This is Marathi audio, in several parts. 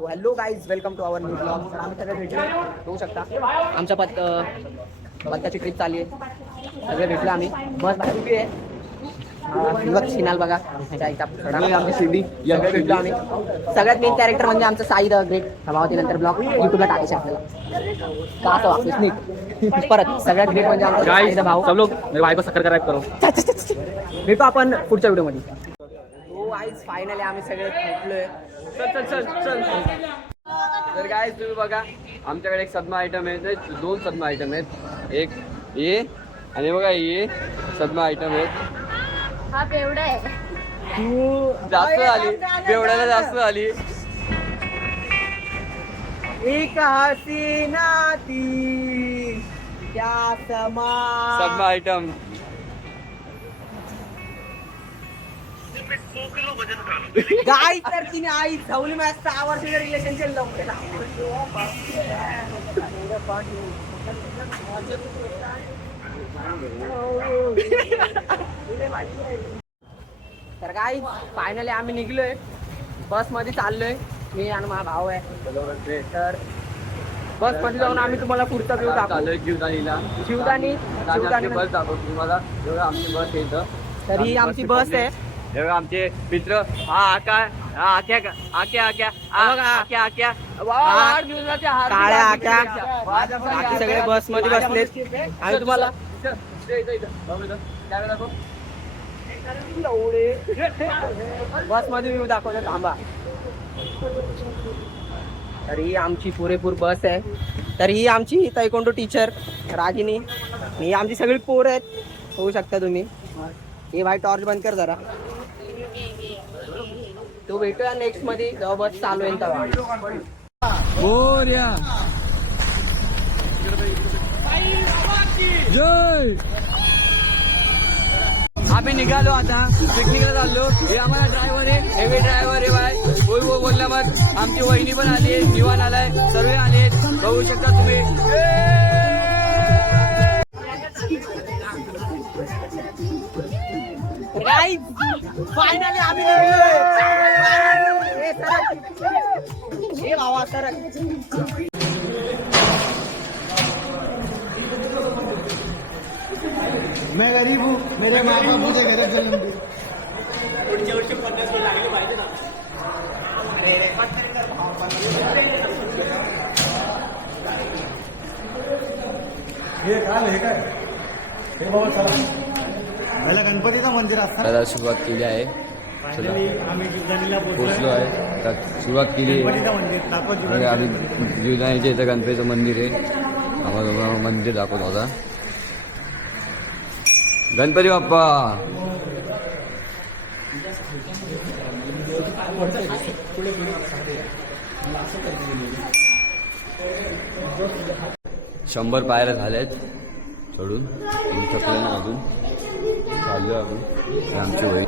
Hello guys, welcome to our new blog. तर आम्ही सगळे भेटलो, होऊ शकता आमच्या पत्त्याची ट्रिप चालली आहे. सगळे भेटलो आम्ही. बस बाहेर उभी आहे. सिनाल बघा आमची शिर्डी सगळे भेटलो आम्ही. सगळ्यात मेन कॅरेक्टर म्हणजे आमचं साई द ग्रेट. सभावती नंतर ब्लॉग युट्यूबला टाकायचे आपल्याला. का असं वापस नीट परत सगळ्यात ग्रेट म्हणजे आमचा साई द भाऊ. सब लोग मेरे भाई को सबस्क्राइब करो. भेटू आपण पुढच्या व्हिडिओमध्ये. हो आईज फायनली आम्ही सगळे भेटलोय. चल तर काय तुम्ही बघा आमच्याकडे एक सदमा आयटम आहे. दोन सदमा आयटम आहेत. एक ये आणि बघा ये सदमा आयटम आहेत. हा बेवडा आहे. तू जास्त आली बेवड्याला जास्त आली. एक हसीना थी क्या सदमा आयटम. गाय तर तिने आई झवली माझ्या 6 वर्षाच्या रिलेशनशिप लवकर. तर काय फायनली आम्ही निघलोय. बस मध्ये चाललोय मी आणि माझा भाऊ आहे. तर बस मध्ये जाऊन आम्ही तुम्हाला पुढचा व्ह्यू दाखवलोय. शिवदानी बस दाखवतो तुम्हाला. एवढं आमची बस येतं. तर ही आमची बस आहे. एवढं आमचे मित्र. हा आक्या काळ्या आक्या बाकी सगळे बस मध्ये बसलेत. आणि तुम्हाला बस मध्ये व्ह्यू दाखवतो थांबा. तर ही आमची पुरेपूर बस आहे. तर ही आमची तायकोंडो टीचर रागिनी. ही आमची सगळी पोर आहेत. होऊ शकता तुम्ही. हे भाई टॉर्च बंद कर जरा. तो भेटूया नेक्स्ट मध्ये जेव्हा बस चालू आहे तेव्हा. जय. आम्ही निघालो आता पिकनिकला चाललो. हे आम्हाला ड्रायव्हर आहे. हेवी ड्रायव्हर आहे बाय. बोल बोलल्या मग आमची वहिनी पण आली आहे. निवान आलाय. सर्व आले. बघू शकता तुम्ही. फायनली आम्ही भावा सरक. मैं गरीब हूँ. मेरे माँ बाप मुझे गरीब जन्म दिए. हे काय हे बाबा चला पहिला गणपतीचं मंदिर असतं. त्याला सुरुवात केली आहे. चला पोचलो आहे. तर सुरुवात केली आहे. आम्ही जीवदानीच्या इथं गणपतीचं मंदिर आहे. आम्हाला मंदिर दाखवत होता. गणपती बाप्पा. शंभर पायऱ्या झाल्यात चढून. थकलं ना अजून. चाललो आम्ही. आमची वय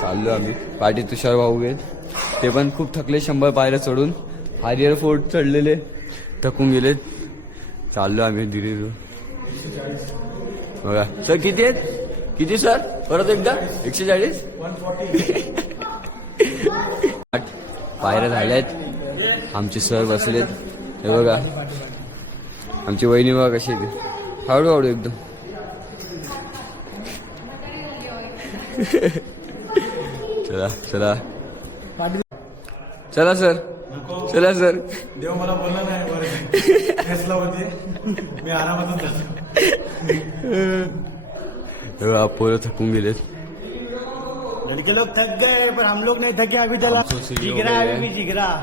चाललो आम्ही. पाठी तुषार भाऊ आहेत. ते पण खूप थकले 100 पायऱ्या चढून. हारियर फोर्ट चढलेले थकून गेलेत. चाललो आम्ही धीरे धीरे. बघा सर किती आहेत. किती सर परत एकदा 140. 8 पायऱ्या झाल्यात. आमचे सर बसलेत. हे बघा आमची वहिनी बघा कशी आहे. हळूहळू एकदम. चला चला चला सर. चला सर. देव मला बोलला नाही बरं होते. मी आरामातच जातो. पोरं थकून गेलेत. लड़के लोग थक गए पर हम लोग नहीं थके अभी. चला जीग रहा है अभी जीग रहा.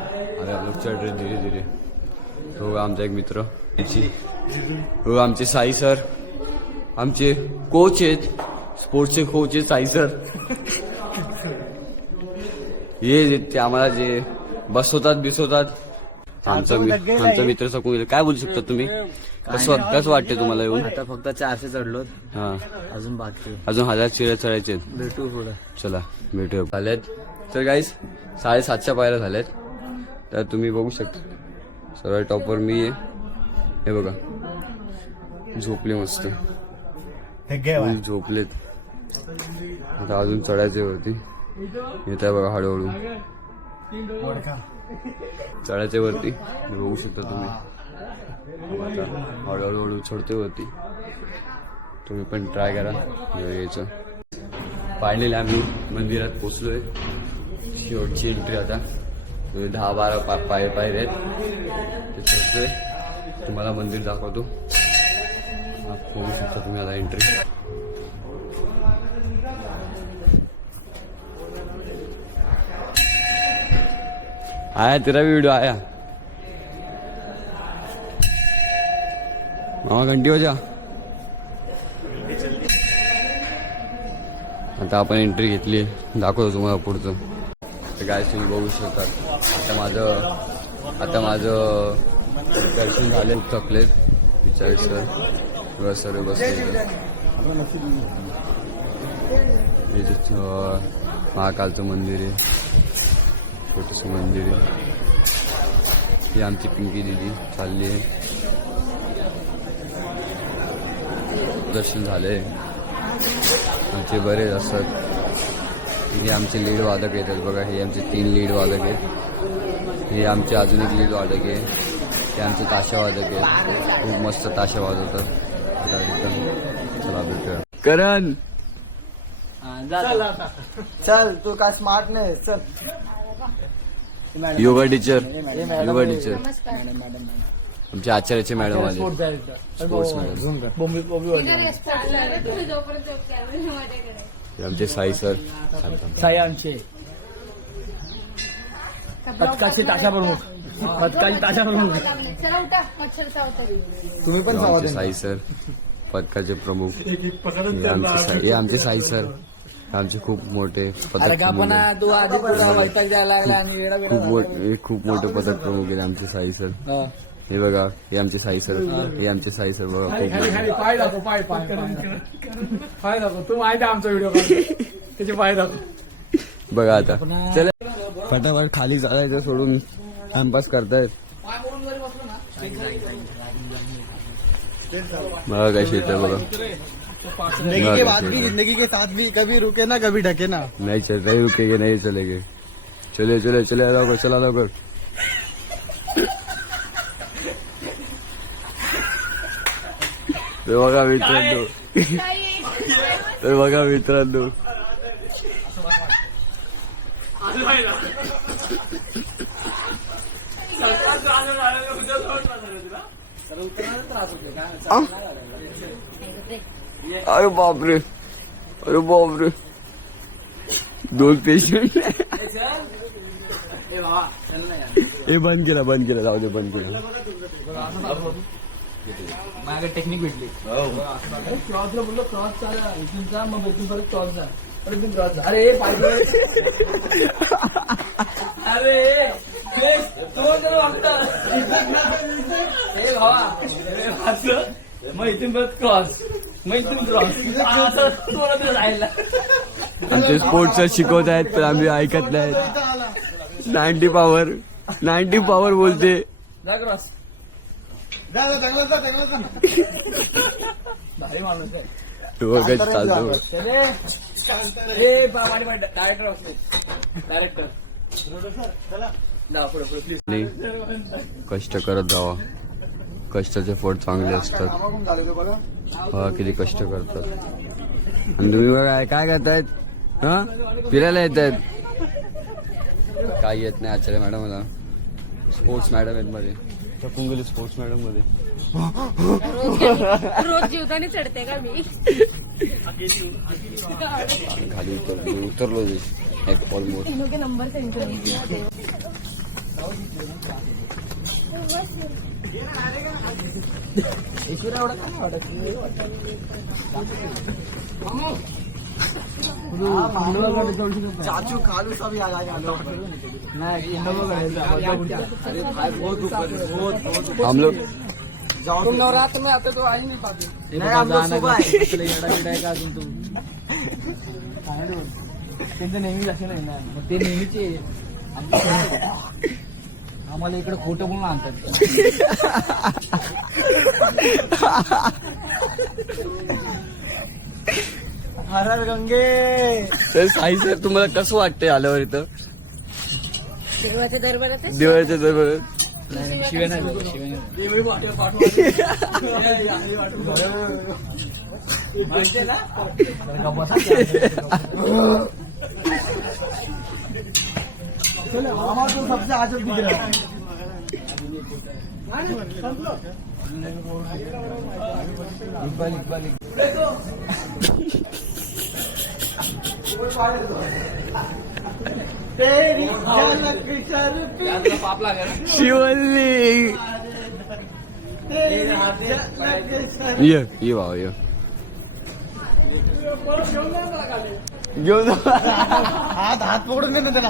अरे हम लोग चढ़ रहे धीरे धीरे. तो आमचा एक मित्र हो आमचे साई सर. आमचे कोच आहेत. स्पोर्ट्सचे कोच आहेत साई सर. हे ते आम्हाला जे बसवतात बिसवतात. आमचा मित्र सकून गेले. काय बोलू शकता तुम्ही. कसं वाटते तुम्हाला येऊन. आता फक्त 400 चढलो. हा अजून बाकी. अजून 1000 चिऱ्या चढायचे. भेटू पुढं. चला भेटूया. झाल्यात तर गाईस 750 पायऱ्या झाल्यात. तर तुम्ही बघू शकता. सर्वात टॉपवर मी आहे. हे बघा झोपले मस्त. झोपलेत. आता अजून चढायचे वरती. येत आहे बघा हळूहळू. चढायचे वरती बघू शकता तुम्ही. आता हळूहळू चढते वरती, तुम्ही पण ट्राय करा यायचं. फायनली आम्ही मंदिरात पोचलोय. शेवटची एंट्री आता 10-12 पायऱ्या आहेत ते चढतोय. तुम्हाला मंदिर दाखवतो, बघू शकता तुम्ही आता एंट्री. आया तेरा भी वीडियो आया मामा, घंटी हो जा. आता आपण एंट्री घेतली, दाखवतो तुम्हाला पुढचं. तर काय तुम्ही बघू शकता. आता माझं दर्शन झाले. खूप थकलेत विचार सर सर्व बसले. महाकालचं मंदिर आहे, छोटंसं मंदिर आहे. ही आमची पिंकी दिदी चालली आहे. दर्शन झाले आमचे बरेच असतात. हे आमचे लीड वादक येतात बघा. हे आमचे 3 लीड वादक आहेत. हे आमचे अजून एक लीड वादक आहे. हे आमचे ताशावादक आहेत. खूप मस्त ताशा वाजवतात. चला भेटूया. करण चल, तू काय स्मार्ट नाही. चल, योगा टीचर नमस्कार. आमचे आचार्याचे मॅडम आले. Sports madam. तुम्ही जोपर्यंत कॅमेरा माझ्याकडे. हे आमचे साई सर. साई आमचे पथकाचे ताशा प्रमुख. पथकाचे ताशा प्रमुख. चला उठा, मच्छर चावतरी. तुम्ही पण आमचे साई सर पथकाचे प्रमुख. हे आमचे साई सर. आमचे खूप मोठे पथक तू आधी खूप मोठे पथक प्रमुख आहेत आमचे साई सर. हे बघा, हे आमचे साई सर. हे आमचे साई सर बघा. खूप पाय दाखव. पाय दाखव. तू माहिती आमचा व्हिडिओ त्याचे पाय दाखव. बघा आता चला फटाफट खाली चालायचं सोडून टाइमपास करतायत. बघा कशी येतं बघा. जिंदगी के बाद भी, जिंदगी के साथ भी कभी रुके ना कभी ढके ना. नहीं रुकेगे, नहीं चलेगे. चले लवकर, चला लवकर. ते बघा मित्रांनो, ते बघा मित्रांनो. अरे बापरे, अरे बापरे, 2 पेशंट. हे बंद केला जाऊ दे, बंद केला. माझ्याकडे टेक्निक भेटली. क्रॉसला बोललो, क्रॉस चाला इथून जा, मग इथून परत क्रॉस जा, परत इथून क्रॉस जा. अरे पाहिजे. अरे मग इथून परत क्रॉस, मग इथून क्रॉस. राहिला. आमचे स्पोर्ट्स शिकवत आहेत पण आम्ही ऐकत नाहीत. 90 पॉवर बोलते. जा क्रॉस. भारी माणूस आहे. चालतो. डायरेक्टर असतो. डायरेक्टर पुढे प्लीज. नाही, कष्ट करत जावा. कष्टाचे फळ चांगले असतात. हा, किती कष्ट करतात. आणि तुम्ही बघा काय करतायत. हा, फिरायला येत आहेत. काही येत नाही आचार्य मॅडम मला. स्पोर्ट्स मॅडम आहेत मध्ये. थकून गेले स्पोर्ट्स मॅडम मध्ये. रोज जीवताने चढते का मी. खाली उतरलो ऑलमोस्ट. तीनों के नंबर सेंड करेंगे. चाचू खालू सब याद आ गया. हम लोग तुम नवरात्र में आते तो आ ही नहीं पाते. हम लोग सुबह आहे का अजून तू. त्यांचं नेहमीच असे नाही ना, मग ते नेहमीचे आम्हाला इकडे खोटं म्हणून आणतात. हर हर गंगे. तर साई सर तुम्हाला कसं वाटतंय आल्यावर इथं. देवाच्या दरबारात आहे. देवाच्या दरबारात शिवे नाही शिवे नाही सबसे आजब दिख रहा है पाप लागेल शिवल्ली ये भाऊ ये घेऊन जा. हाथ हाथ पकडून देतो त्याला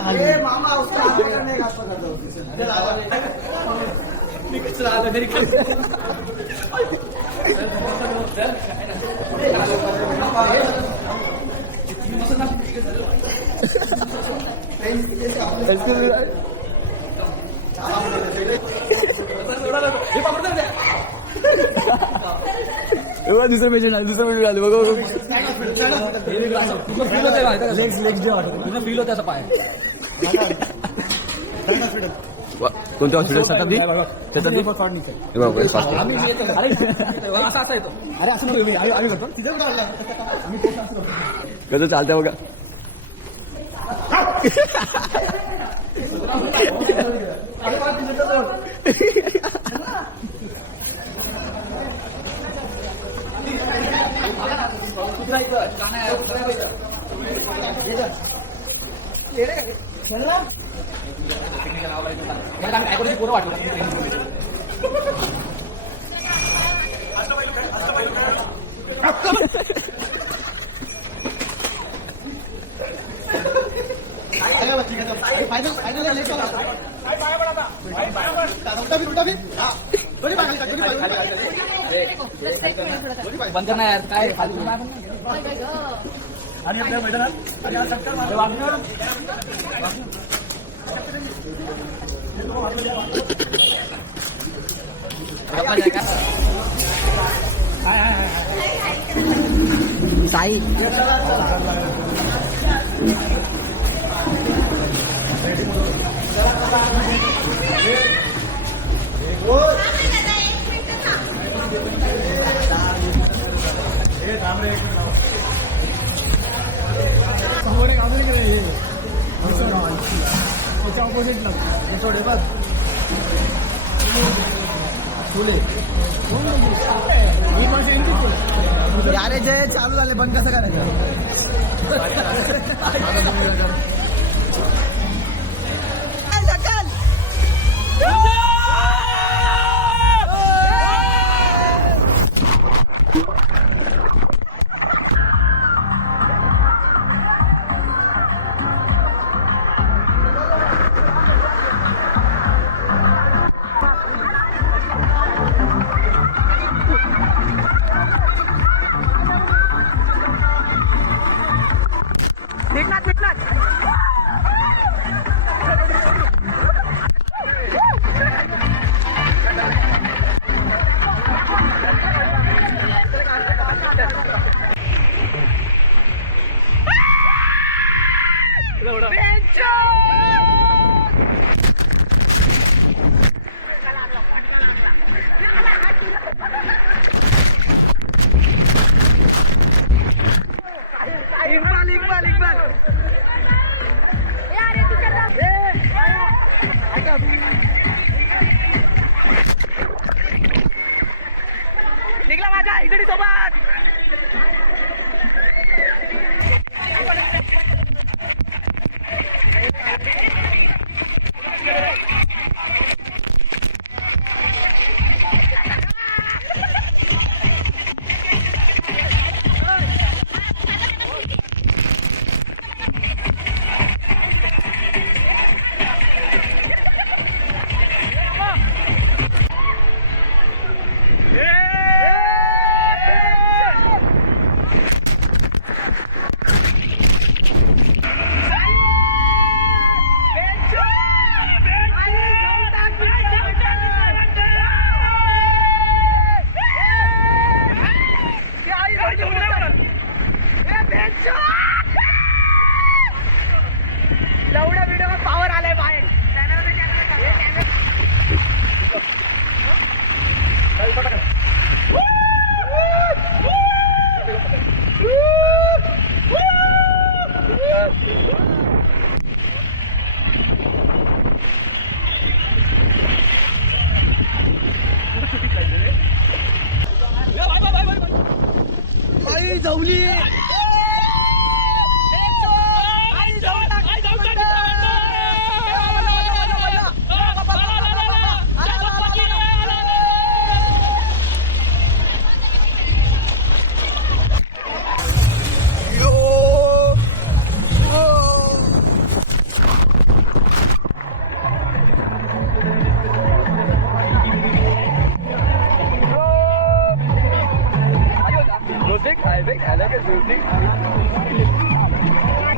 दुसरं पेशंट आलं बघ फील होते फील होते असं पाय कोणत्या हॉस्पिटल शताब्दी शताब्दी हे बघ, फास्ट. असा येतो अरे असं आम्ही करतो तिथे कसं चालतंय बघा. पोरं वाटलं बंद नाही यार काय खाली आणि आपल्या मैदानात आणि आज टक्कर मारले वागणार ताई अरे जय चालू झाले बंद कसं करायचं देखना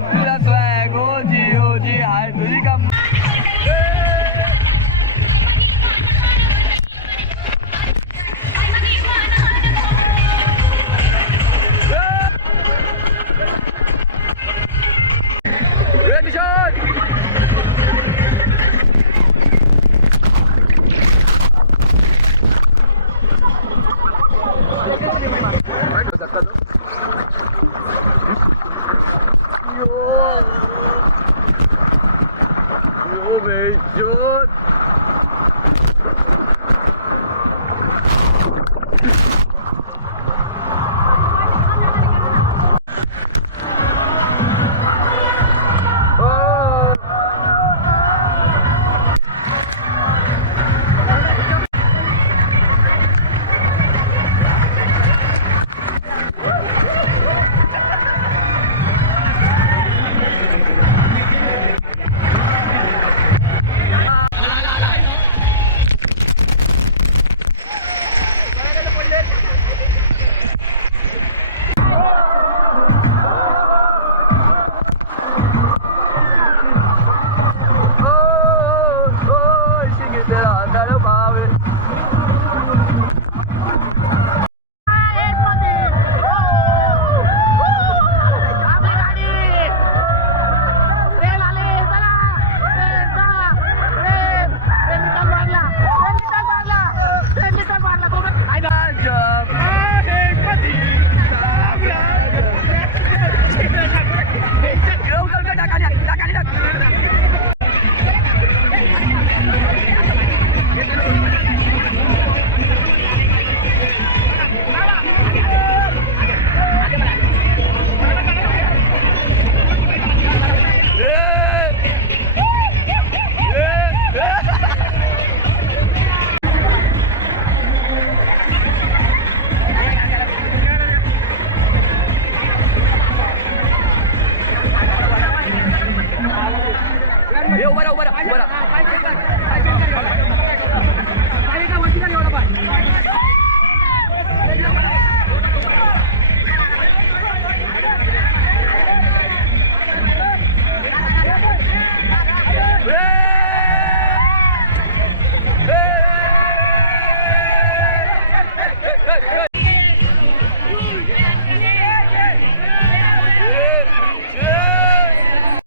तुझा स्वॅग ओजी हाय तुझी काम उभा राहा.